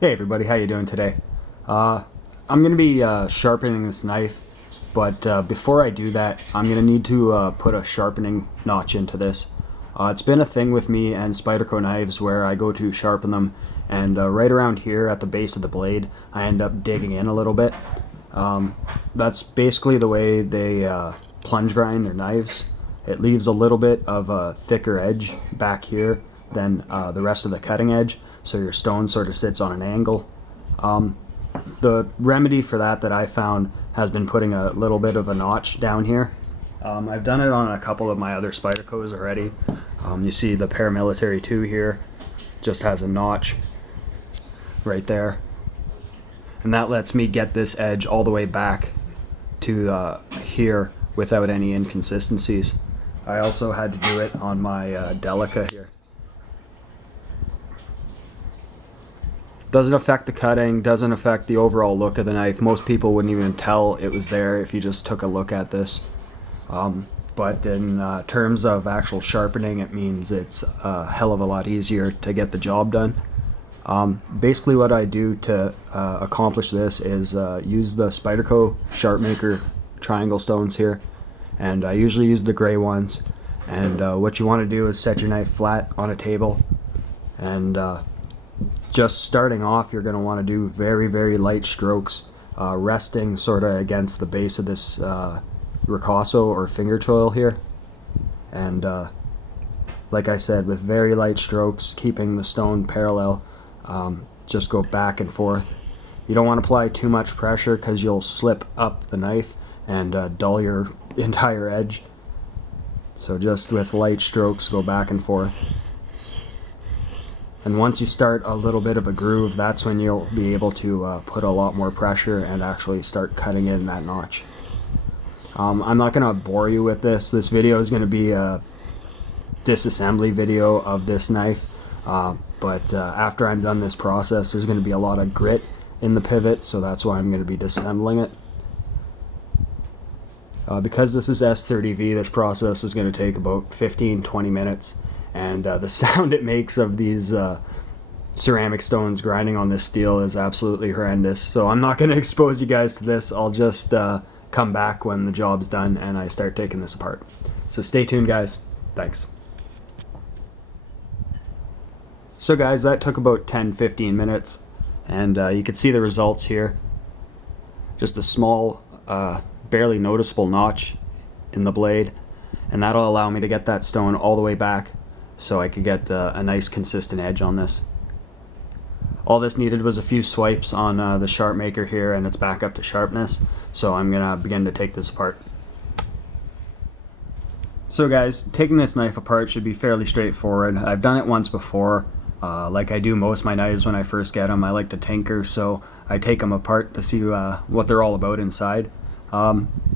Hey everybody, how you doing today? I'm going to be sharpening this knife, but before I do that, I'm going to need to put a sharpening notch into this. It's been a thing with me and Spyderco knives where I go to sharpen them, and right around here at the base of the blade, I end up digging in a little bit. That's basically the way they plunge grind their knives. It leaves a little bit of a thicker edge back here than the rest of the cutting edge, so your stone sort of sits on an angle. The remedy for that I found has been putting a little bit of a notch down here. I've done it on a couple of my other Spydercos already. You see the Paramilitary 2 here just has a notch right there, and that lets me get this edge all the way back to here without any inconsistencies. I also had to do it on my Delica here. Doesn't affect the cutting, doesn't affect the overall look of the knife. Most people wouldn't even tell it was there if you just took a look at this. But in terms of actual sharpening, it means it's a hell of a lot easier to get the job done. Basically what I do to accomplish this is use the Spyderco Sharpmaker triangle stones here, and I usually use the gray ones. And what you want to do is set your knife flat on a table, and just starting off, you're going to want to do very light strokes, resting sort of against the base of this ricasso or finger choil here. And like I said, with very light strokes, keeping the stone parallel, just go back and forth. You don't want to apply too much pressure because you'll slip up the knife and dull your entire edge. So just with light strokes, go back and forth. And once you start a little bit of a groove, that's when you'll be able to put a lot more pressure and actually start cutting in that notch. I'm not going to bore you with this. This video is going to be a disassembly video of this knife, but after I'm done this process, there's going to be a lot of grit in the pivot, so that's why I'm going to be disassembling it. Because this is S30V, this process is going to take about 15-20 minutes. And the sound it makes of these ceramic stones grinding on this steel is absolutely horrendous. So I'm not going to expose you guys to this. I'll just come back when the job's done and I start taking this apart. So stay tuned, guys. Thanks. So guys, that took about 10-15 minutes, and you can see the results here. Just a small, barely noticeable notch in the blade, and that'll allow me to get that stone all the way back, so I could get a nice consistent edge on this. All this needed was a few swipes on the Sharpmaker here, and it's back up to sharpness, so I'm gonna begin to take this apart. So guys, taking this knife apart should be fairly straightforward. I've done it once before. Like I do most of my knives when I first get them, I like to tinker, so I take them apart to see what they're all about inside.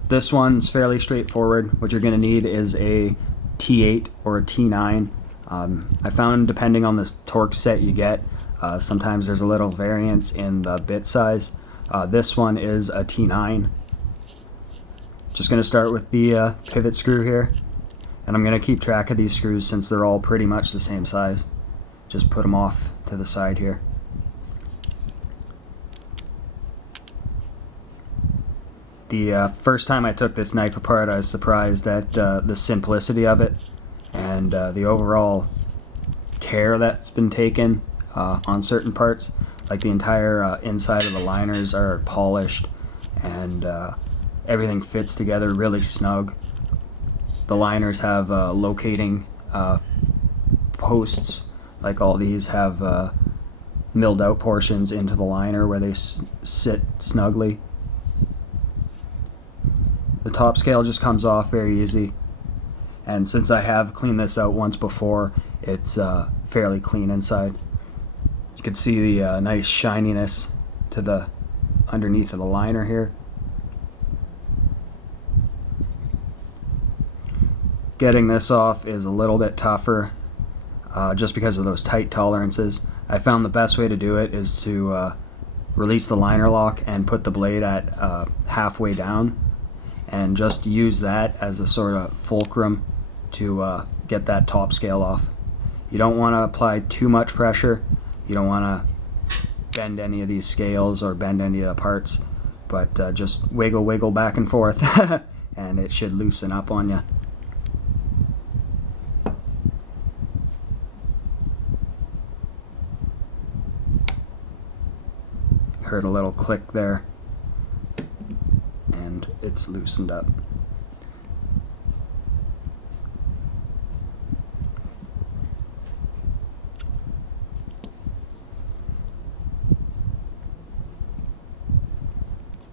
This one's fairly straightforward. What you're gonna need is a T8 or a T9. I found depending on the torque set you get, sometimes there's a little variance in the bit size. This one is a T9. Just going to start with the pivot screw here, and I'm going to keep track of these screws since they're all pretty much the same size. Just put them off to the side here. The first time I took this knife apart, I was surprised at the simplicity of it, and the overall care that's been taken on certain parts. Like the entire inside of the liners are polished, and everything fits together really snug. The liners have locating posts, like all these have milled out portions into the liner where they sit snugly. The top scale just comes off very easy. And since I have cleaned this out once before, it's fairly clean inside. You can see the nice shininess to the underneath of the liner here. Getting this off is a little bit tougher just because of those tight tolerances. I found the best way to do it is to release the liner lock and put the blade at halfway down, and just use that as a sort of fulcrum to get that top scale off. You don't want to apply too much pressure. You don't want to bend any of these scales or bend any of the parts, but just wiggle back and forth and it should loosen up on you. Heard a little click there and it's loosened up.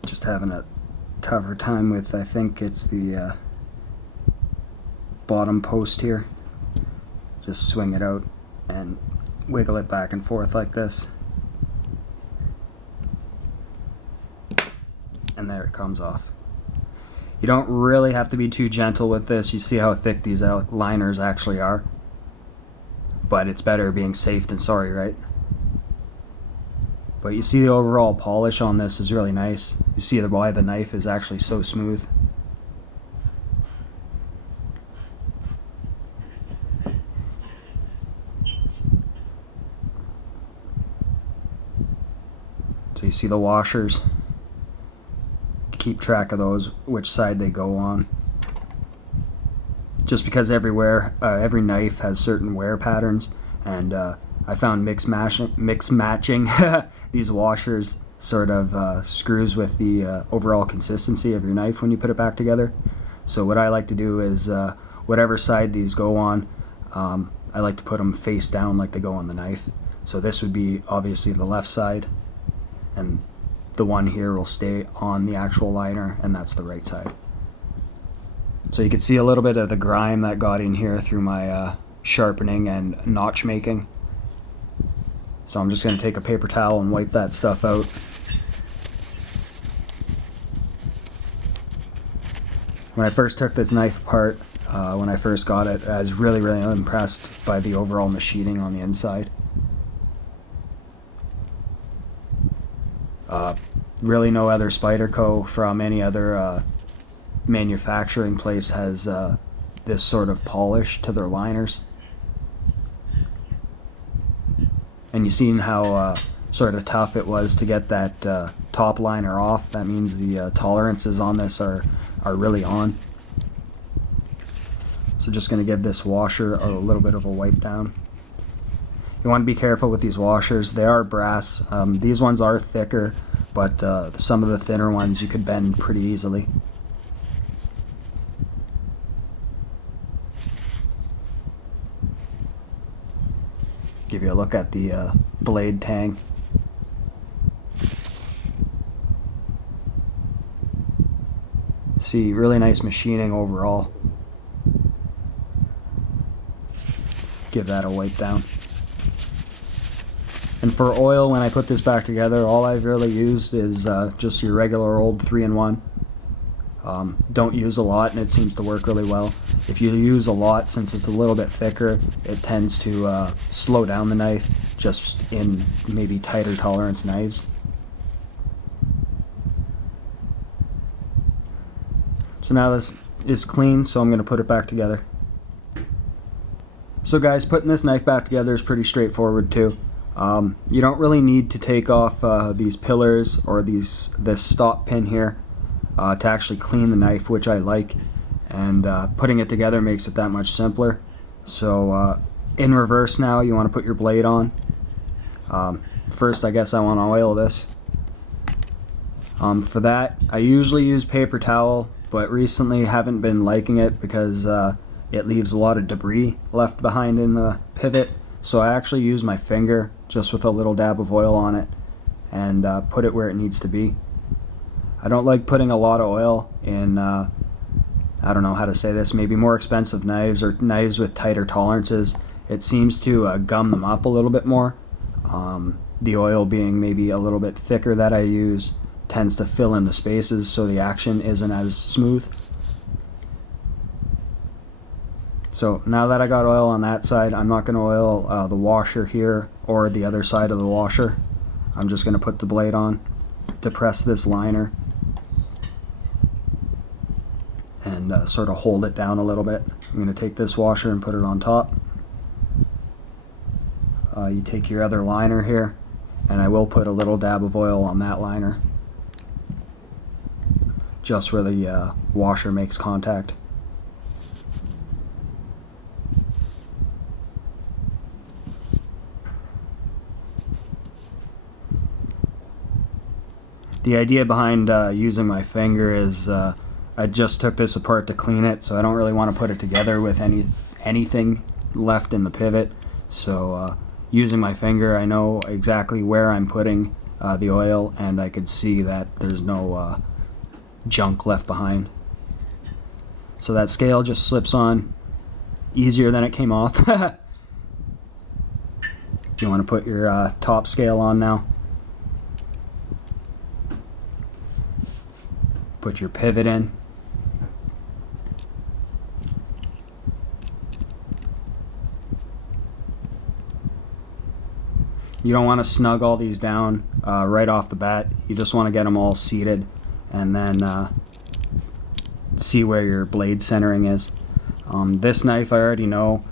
Just having a tougher time with, I think it's the bottom post here. Just swing it out and wiggle it back and forth like this. And there it comes off. You don't really have to be too gentle with this. You see how thick these liners actually are. But it's better being safe than sorry, right? But you see the overall polish on this is really nice. You see why the knife is actually so smooth. So you see the washers. Keep track of those, which side they go on. Just because every knife has certain wear patterns, and I found mix matching these washers sort of screws with the overall consistency of your knife when you put it back together. So what I like to do is whatever side these go on, I like to put them face down like they go on the knife. So this would be obviously the left side, and the one here will stay on the actual liner, and that's the right side. So you can see a little bit of the grime that got in here through my sharpening and notch making. So I'm just going to take a paper towel and wipe that stuff out. When I first took this knife apart, when I first got it, I was really impressed by the overall machining on the inside. Really no other Spyderco from any other manufacturing place has this sort of polish to their liners. And you've seen how sort of tough it was to get that top liner off. That means the tolerances on this are really on. So just going to give this washer a little bit of a wipe down. You want to be careful with these washers. They are brass. These ones are thicker, but some of the thinner ones you could bend pretty easily. Give you a look at the blade tang. See, really nice machining overall. Give that a wipe down. And for oil, when I put this back together, all I've really used is just your regular old 3-in-1. Don't use a lot, and it seems to work really well. If you use a lot, since it's a little bit thicker, it tends to slow down the knife, just in maybe tighter tolerance knives. So now this is clean, so I'm going to put it back together. So guys, putting this knife back together is pretty straightforward too. You don't really need to take off these pillars or this stop pin here to actually clean the knife, which I like, and putting it together makes it that much simpler. So in reverse now, you want to put your blade on. First, I guess I want to oil this. For that, I usually use paper towel, but recently haven't been liking it because it leaves a lot of debris left behind in the pivot. So I actually use my finger just with a little dab of oil on it and put it where it needs to be. I don't like putting a lot of oil in, I don't know how to say this, maybe more expensive knives or knives with tighter tolerances. It seems to gum them up a little bit more. The oil being maybe a little bit thicker that I use tends to fill in the spaces so the action isn't as smooth. So now that I got oil on that side, I'm not going to oil the washer here or the other side of the washer. I'm just going to put the blade on, depress this liner, and sort of hold it down a little bit. I'm going to take this washer and put it on top. You take your other liner here And I will put a little dab of oil on that liner, just where the washer makes contact. The idea behind using my finger is I just took this apart to clean it, so I don't really want to put it together with anything left in the pivot. So using my finger, I know exactly where I'm putting the oil, and I could see that there's no junk left behind. So that scale just slips on easier than it came off. You want to put your top scale on now. Put your pivot in. You don't want to snug all these down right off the bat. You just want to get them all seated and then see where your blade centering is. This knife, I already know,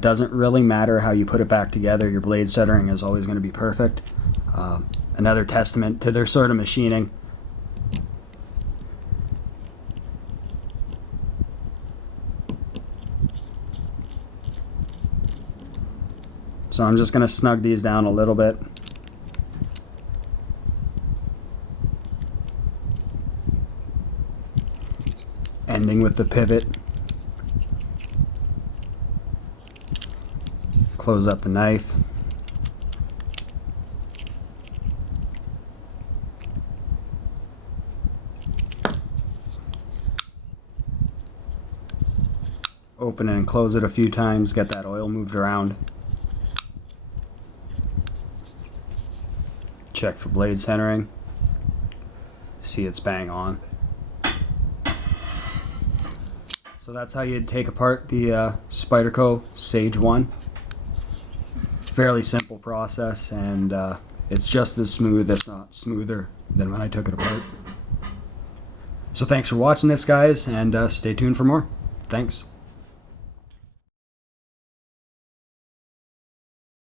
doesn't really matter how you put it back together. Your blade centering is always going to be perfect. Another testament to their sort of machining. So I'm just going to snug these down a little bit. Ending with the pivot. Close up the knife. Open it and close it a few times, get that oil moved around. Check for blade centering. See it's bang on. So that's how you'd take apart the Spyderco Sage 1. Fairly simple process, and it's just as smooth, if not smoother, than when I took it apart. So thanks for watching this, guys, and stay tuned for more. Thanks.